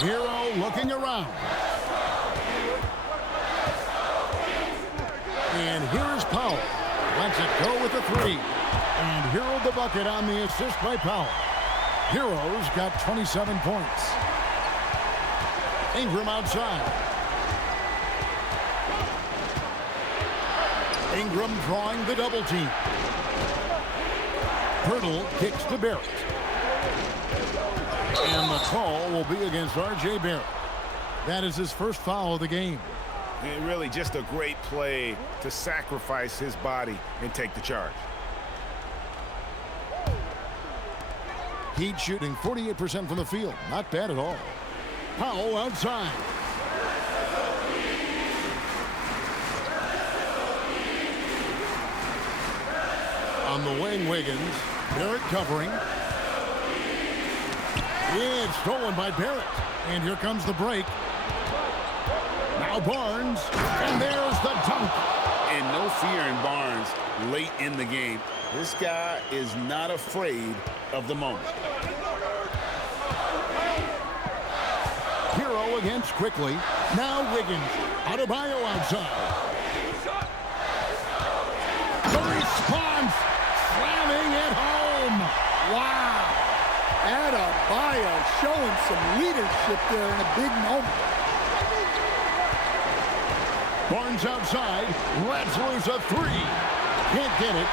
Hero looking around. And here's Powell. Lets it go with the 3. And Hero the bucket on the assist by Powell. Hero's got 27 points. Ingram outside. Ingram drawing the double team. Pirtle kicks to Barrett. And the call will be against R.J. Barrett. That is his first foul of the game. And really just a great play to sacrifice his body and take the charge. Heat shooting 48% from the field. Not bad at all. Powell outside. On the wing, Wiggins. Barrett covering. It's stolen by Barrett. And here comes the break. Now Barnes. And there's the dunk. And no fear in Barnes late in the game. This guy is not afraid of the moment. Hero against Quickly. Now Wiggins. Adebayo outside. The response. Slamming it home. Wow. Adebayo showing some leadership there in a big moment. Barnes outside. Lets loose a 3. Can't get it.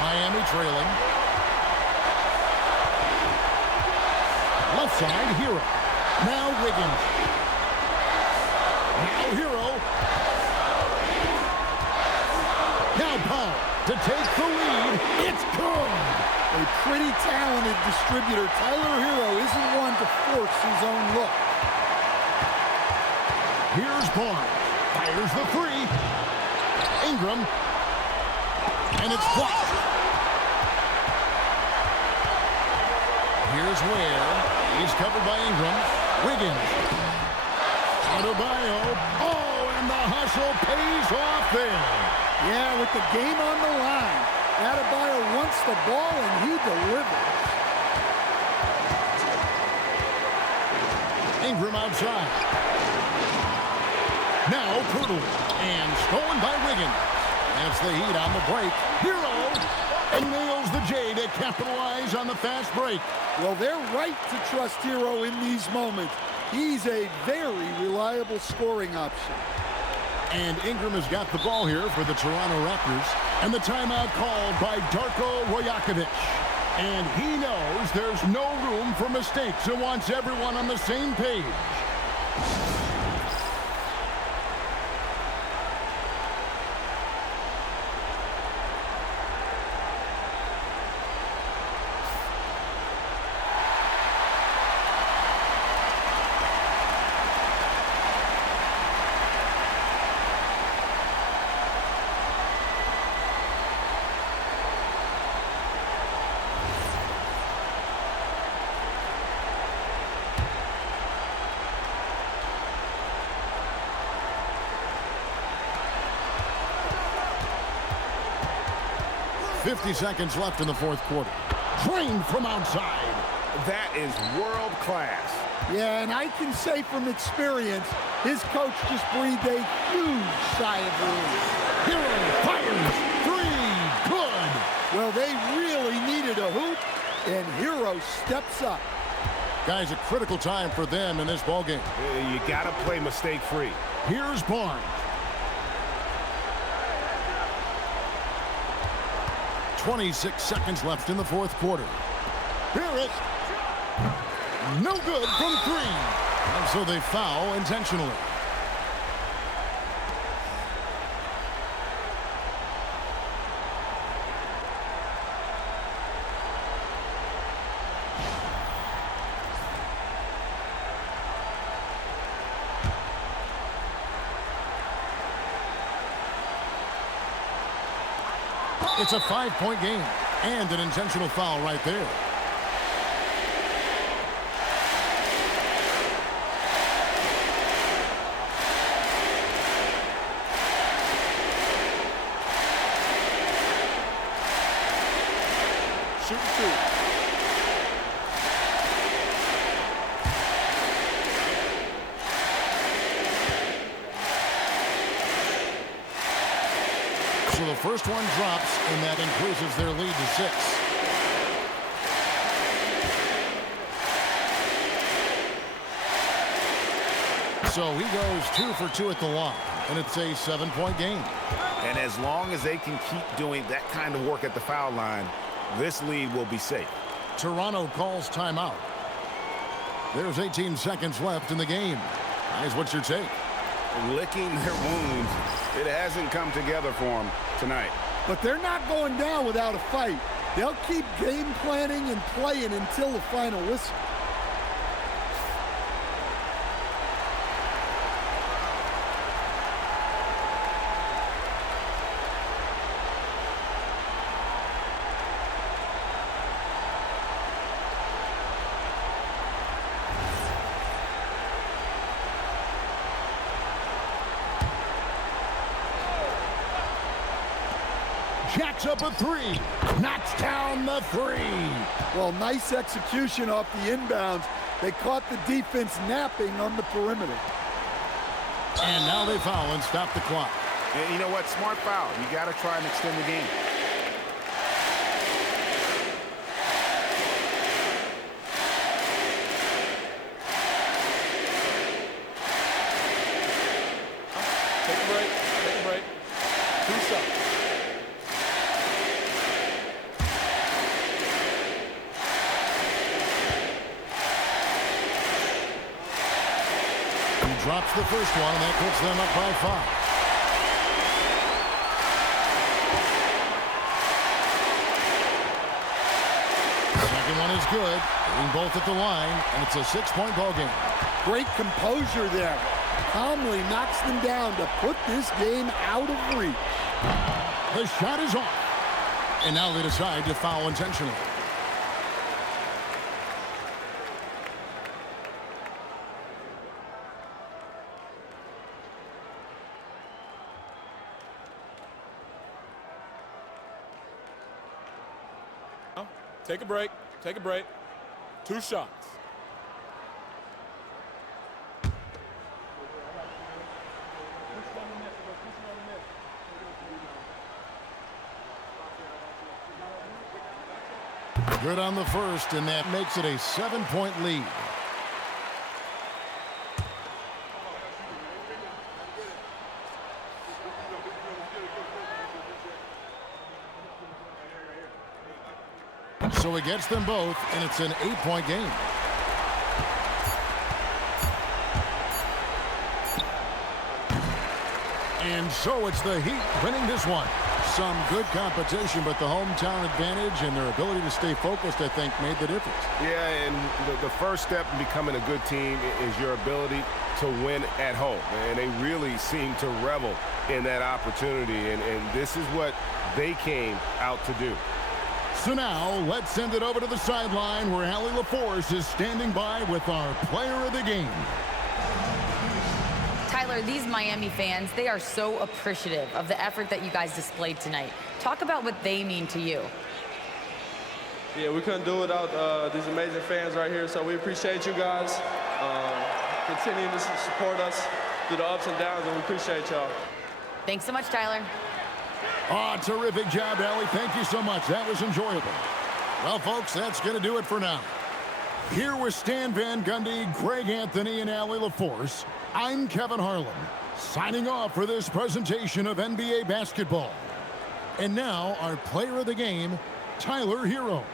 Miami trailing. Left side, Hero. Now Wiggins. Now Hero. Now Powell to take the lead. It's good. A pretty talented distributor. Tyler Hero isn't one to force his own look. Here's Barnes. Fires the 3. Ingram. And it's blocked. Here's Ware. He's covered by Ingram. Wiggins. Adebayo. Oh, and the hustle pays off there. Yeah, with the game on the line. Adebayo wants the ball, and he delivers. Ingram outside. Now Pirtle. And stolen by Wiggins. That's the Heat on the break. Hero. And nails the J to capitalize on the fast break. Well, they're right to trust Hero in these moments. He's a very reliable scoring option. And Ingram has got the ball here for the Toronto Raptors. And the timeout called by Darko Rajakovic. And he knows there's no room for mistakes and wants everyone on the same page. 50 seconds left in the fourth quarter. Drained from outside. That is world class. Yeah, and I can say from experience, his coach just breathed a huge sigh of relief. Hero fires. Three. Good. Well, they really needed a hoop, and Hero steps up. Guys, a critical time for them in this ballgame. You got to play mistake-free. Here's Barnes. 26 seconds left in the fourth quarter. Here it. No good from three. And so they foul intentionally. It's a 5-point game and an intentional foul right there. Shoot two. So the first one drops, and that increases their lead to 6. So he goes 2 for 2 at the line, and it's a 7-point game. And as long as they can keep doing that kind of work at the foul line, this lead will be safe. Toronto calls timeout. There's 18 seconds left in the game. Guys, what's your take? Licking their wounds. It hasn't come together for them tonight. But they're not going down without a fight. They'll keep game planning and playing until the final whistle. Jacks up a three. Knocks down the three. Well, nice execution off the inbounds. They caught the defense napping on the perimeter. And now they foul and stop the clock. And you know what? Smart foul. You got to try and extend the game. Take a break. Take a break. 2 shots. Drops the first one, and that puts them up by 5. Second one is good. Hitting both at the line, and it's a 6-point ball game. Great composure there. Calmly knocks them down to put this game out of reach. The shot is off. And now they decide to foul intentionally. Take a break. Take a break. 2 shots. Good on the first, and that makes it a 7-point lead. So he gets them both, and it's an 8-point game. And so it's the Heat winning this one. Some good competition, but the hometown advantage and their ability to stay focused, I think, made the difference. Yeah, and the first step in becoming a good team is your ability to win at home. And they really seem to revel in that opportunity, and this is what they came out to do. So now, let's send it over to the sideline where Allie LaForce is standing by with our player of the game. Tyler, Tyler, these Miami fans, they are so appreciative of the effort that you guys displayed tonight. Talk about what they mean to you. Yeah, we couldn't do it without these amazing fans right here, so we appreciate you guys. Continuing to support us through the ups and downs, and we appreciate y'all. Thanks so much, Tyler. Oh, terrific job, Allie. Thank you so much. That was enjoyable. Well, folks, that's going to do it for now. Here with Stan Van Gundy, Greg Anthony, and Allie LaForce, I'm Kevin Harlan, signing off for this presentation of NBA basketball. And now, our player of the game, Tyler Hero.